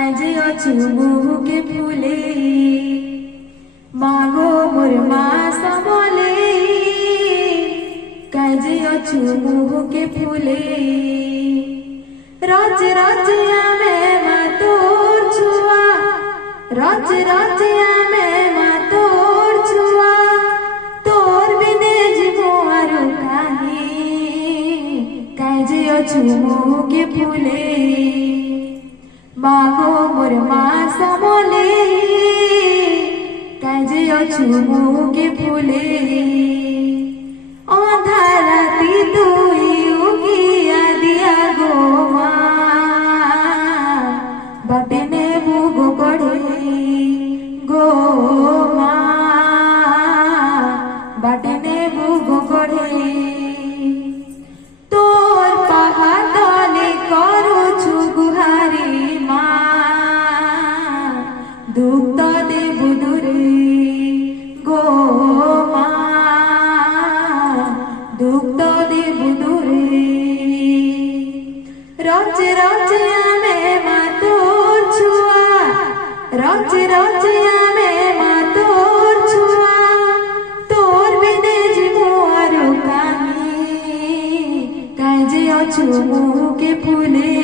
কাজে অছু মুহুকে ফুলে মাগো মোর মা সমলে কাজে অছু মুহুকে ফুলে রজ রজ আমে মা তোর ছুয়া রজ রজ আমে মা তোর ছুয়া তোর বিনে জীবো আর কাহি কাজে অছু মুহুকে ফুলে মাগো মোর মা সমলে কাজে অছু মুহুকে ফুলে অধারাতি তুই উকিয়া দিয়া গো মা বাটে নেবু গো গড়ে গো মা বাটে নেবু গো গড়ে তোর পাহা তলে করুছু গুহারি মা দুঃখ দেবু দূরে গো মা দুঃখ দেবু দূরে রজ রজ আমে মা তোর ছুয়া রজ রজ আমে মা তোর ছুয়া তোর বিনে জীবো আর কাহি কাজে অছু মুহুকে ফুলে